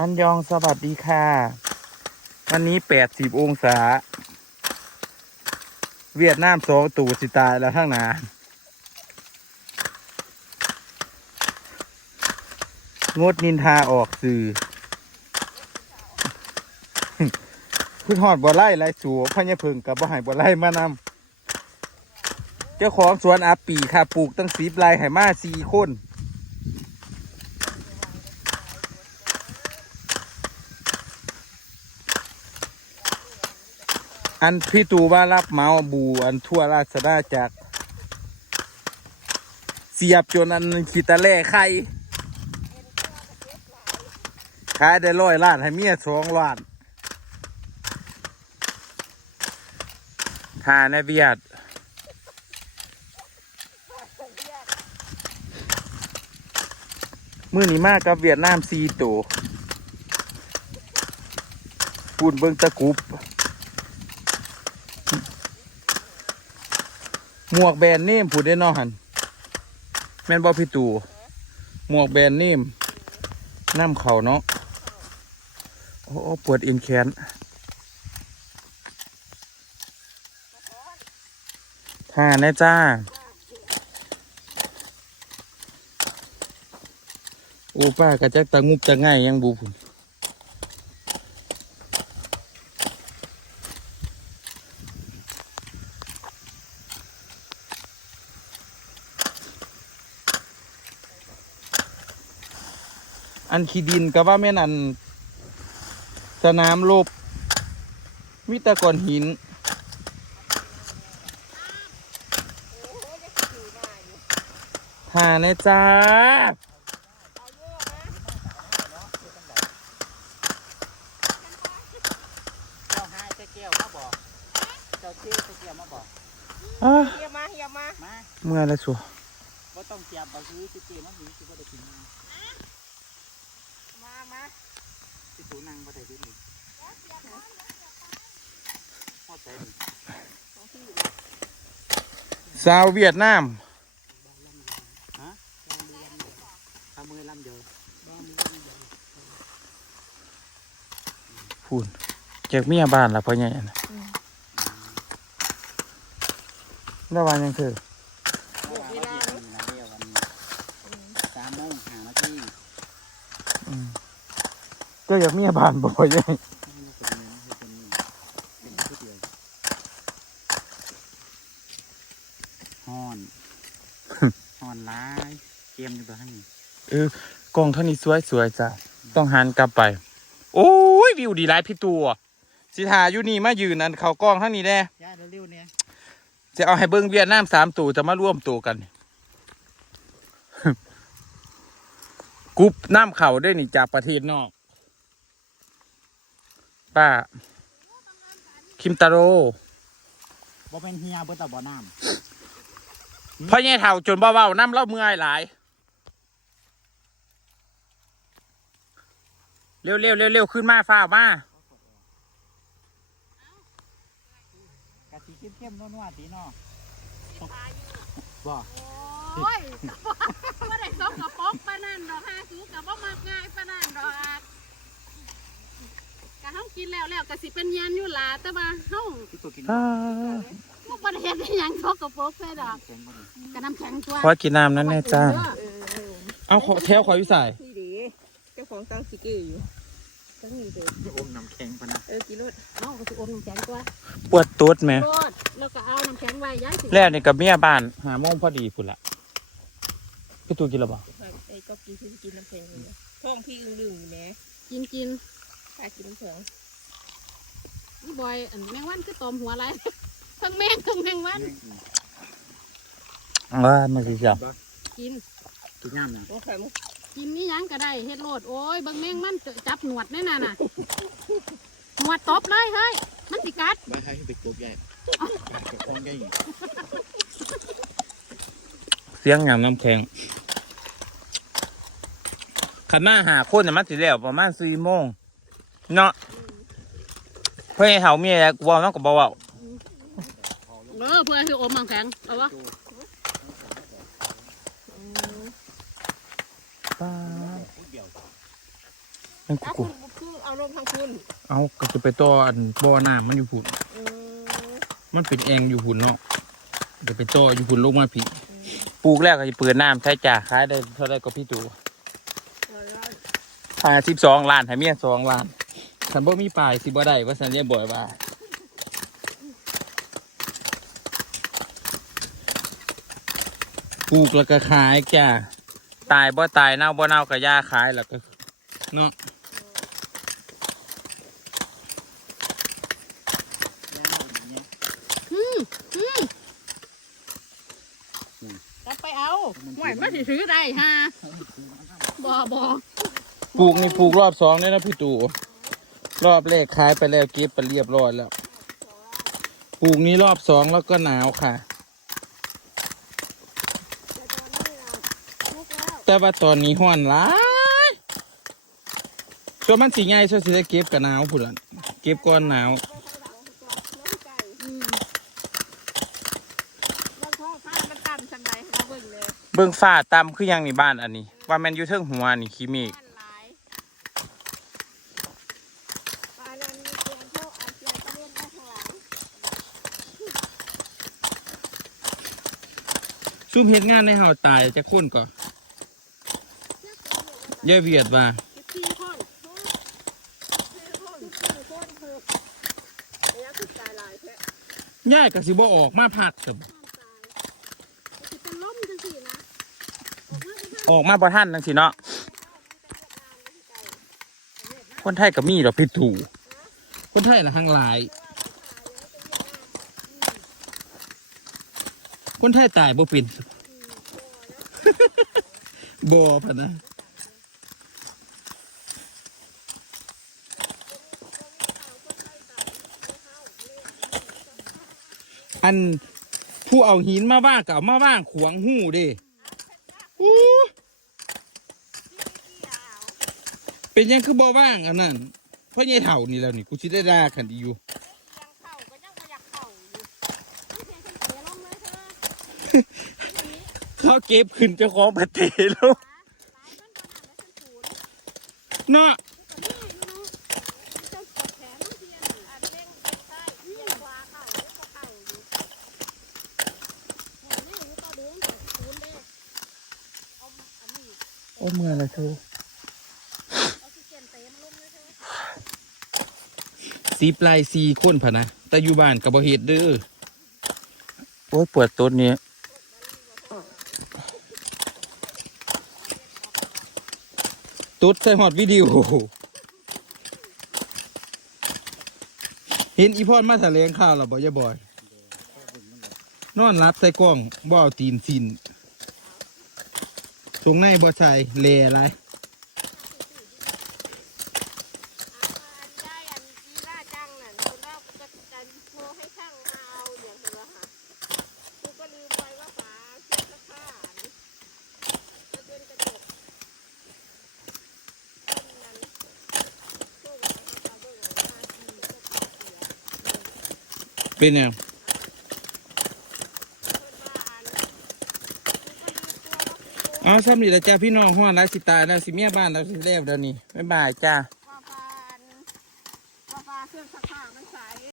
อันยองสวัสดีค่ะ วันนี้แปดสิบองศา เวียดนามสองตูสิตายแล้วทั้งนางดนินทาออกสื่อพึ่งหอดบ่ไล่ไรสัวพญาพึ่งกับบ่ใหายบ่ไล่มานำเจ้าของสวนอาปีค่ะปลูกตั้งสีปลายไหมาสี่คน อันพี่ตูว่ารับเมาบูอันทั่วราชดาจากรเสียบจนอันขีตะแล่ไข่ขายได้ร้อยล้านให้เมียสองล้านทาในเวียดมื่อนี้มากกับเวียดนามซีโตวปูนเบิงตะกุบ หมวกแบรนด์เนมพูดได้นอหันแม่นบอพี่ตู่หมวกแบรนด์เนมน้ำเข่าเนาะโอ้ปวดเอ็นแขนท่าแน่จ้า โอ้ป้ากระจักตะงุบตะง่ายยังบูผุน อันขี้ดินก็ว่าแม่นอัน สนามโลบมีแตะก่อนหินท่าแน่จ้าเจ้าหาเจ้าเกี้ยวมาบอกเจ้าชื่อเจ้วมาบอกอ้าเฮียมาเฮียมามาเมื่อไรสัวว่าต้องเจียบบอกคือเจ้าเกี้ยวมาหนีคือว่าได้กิน มามามาที่ตูนั่งบ่ได้ด้วยนี่พอใจนี่สาวเวียดนามฮะทำมือลำเดียวพูนจากเมียบ้านละพ่อใหญ่นะระหวางยังเธอเวลาเดียวนะเดียววันสามโมงห้านาทีอืม เจ้าอยากเมียบ้านบ่พ่อใหญ่นี่เป็นเงินให้เป็นนี่เป็นผู้เดียวฮอนฮอนร้ายเกมอยู่บ่ให้นี่เออกล้องเท่านี้สวยสวยๆจ้ะต้องหันกลับไป โอ้ยวิวดีไรพี่ตัวสิทาอยู่นี่มายืนอันเขากล้องเท่านี้แน่ย่าเร็วๆเนี่ยจะเอาให้เบิ้งเวียดนามสามตัวจะมาร่วมตัวกันกรุ๊ปน้ำเข่าด้วยนี่จากประเทศนอก ป้า คิมตาโร่บ่เป็นเฮียเบิดแต่บ่น้ำพ่อใหญ่เท่าจนบ่เว้าน้ำเล่าเมื่อยหลายเร็วเร็วเร็วเร็วขึ้นมาฟ้าวมา กะทิเข้มๆนัวๆตีเนาะบ่โอ้ยว่าได้สกกระปรกปานนั่นดอกฮะสูกับว่ามักง่ายปานนั่นดอก กะเฮากินแล้วแล้วก็สิเป็นยันอยู่หลาแต่ว่าเฮาที่ตัวกินอ่าบ่บ่ได้เฮ็ดอิหยังสกกระปรกใส่ดอกแข็งบ่ดีกะน้ำแข็งตัวขอกินน้ำนั่นแน่จ้า เอาขอแถวขอวิสัยนี่ดีเจ้าของตั้งสิเกอยู่ตั้งนี่เลยอมน้ำแข็งพะนะเออกิโลดเฮาก็สิอมน้ำแข็งตัวปวดตูดไหมโลดแล้วก็เอาน้ำแข็งไว้ย้ายสิแล้วนี่กับเมียบ้านหาโมงพอดีพุ่นละพี่ตูกินแล้วบ่ไอ้ก็กินคือกินน้ำแข็งอยู่ท้องพี่อึ้งลึงอยู่แหม่กินกิน ป้ากินน้ำแข็งนี่บอยอันแมงวันคือตอมหัวไหลายทั้งแมงทั้งแมงวันว่ามันสิจ้ะกินกินย่ำนะโอ้ไข่มุกกินนี่ยังก็ได้เฮ็ดโลดโอ้ยเบิ่งแมงมันจับหนวดแน่น่ะน่ะหนวดตบเลยเฮ้ยมันสิกัดบ้าให้ไปกบใหญ่กบใหญ่เสียงอย่างน้ำแข็งขันมาหาคนเนี่ยมันสิแล้วประมาณสี่โมง เนาะเพื่อให้เฮาเมียกูเว่ามันก็บ่เว้าเออเพื่อให้อมน้ำแข็งเอาวะป้านั่นถ้ากูคุณคือเอาลงทางคุณเอาก็จะไปต่ออันบ่อน้ำมันอยู่พุ่นอืมมันเป็นแองอยู่พุ่นเนาะเดี๋ยวไปต่ออยู่พุ่นลงมาพี่ปลูกแล้วก็จะเปิดน้ำใช้จ่าขายได้เท่าไรก็พี่ตู่ร้อยร้อยห้าสิบสองล้านให้เมียสองล้าน ฉันบ่มีปลายสิบ่ได้ว่าสันเรียบ่อยว่าปลูกแล้วก็ขายจ้าตายบ่ตายเน่าบ่เน่าก็ย่าขายแล้วก็เนาะย่างเอาอย่างเงี้ยอืมอืมกลับไปเอาห่วยมาสิซื้อได้ฮะบ่บ่ปลูกนี่ปลูกรอบสองเลยนะพี่ตู่ รอบแรกขายไปแล้วเก็บไปเรียบร้อยแล้วปลูกนี้รอบสองแล้วก็หนาวค่ะ แต่ว่าตอนนี้ห้อนหลายตัวมันสีใหญ่ช่วยสิได้เก็บกับหนาวพุ่นละเก็บก่อนหนาวอืมแล้วท้องฟ้ามันต่ำสันใดให้เราเบิ่งเลยเบิ่งฟ้าต่ำคือหยังนี่บ้านอันนี้ ว่าแม่นอยู่เทิงหัวนี่ขี้เมฆ บ้านหลายปลานั้นมีเตียงพวกอาเจียนก็เล่นได้ข้างหลัง ซุ่มเห็ดงานในเฮาตายจะคุ้นก่อนย่าเวียดว่าย่ากกับสิบออกมาพัดกับออกมาประท่านจังสิเนาะ คนไทยก็มีเราผิดถูกคนไทยละหังหลาย คนไทยตายบ่เป็นบ่พะนะอันผู้เอาหินมาว่างกับมาว่างขวางหูเดิอู้เป็นยังคือบ่ว่างอันนั้นเพราะยายเถ่านี่แล้วนี่กูสิได้ด่ากันอีอยู่ ยังเข้าก็ยังบ่อยากเข้าอยู่ เขาเก็บขึ้นเจ้าของประเทศแล้วเนาะอันเร่งเร่งใต้เร่งขวาเข้าเร่งก็เข้าอยู่โอ้เมื่อไรเธอสีปลายสีคนพะนะ แต่อยู่บ้านกับบ่เฮ็ดเด้อโอ้ยปวดต้นนี้ ตุ๊ดใส่หอดวิดีโอเห็นอีพอดมาแถลงข่าวหรอบอยบอย นอนรับใส่กล้องบ่เอตีนสินตรงในบ่ใช่เลอะไร อันได้อันอีล่าจังนั่นคนเราจะจะโทรให้ช่างมาเอาอย่างเดียวค่ะกูก็ลืมไปว่าฝาเช็ดตะข้านี่จะเป็นกระจกต้นนั้นช่วงนั้นเขาเบิ่งมาทีก็เสีย เป็นยังอ๋อซ้ำนี่ละจ้าพี่น้องหัวร้ายสิตายแล้วสิเมียบ้านเราสิเล้วเดี๋ยวนี้ไม่บายจ้า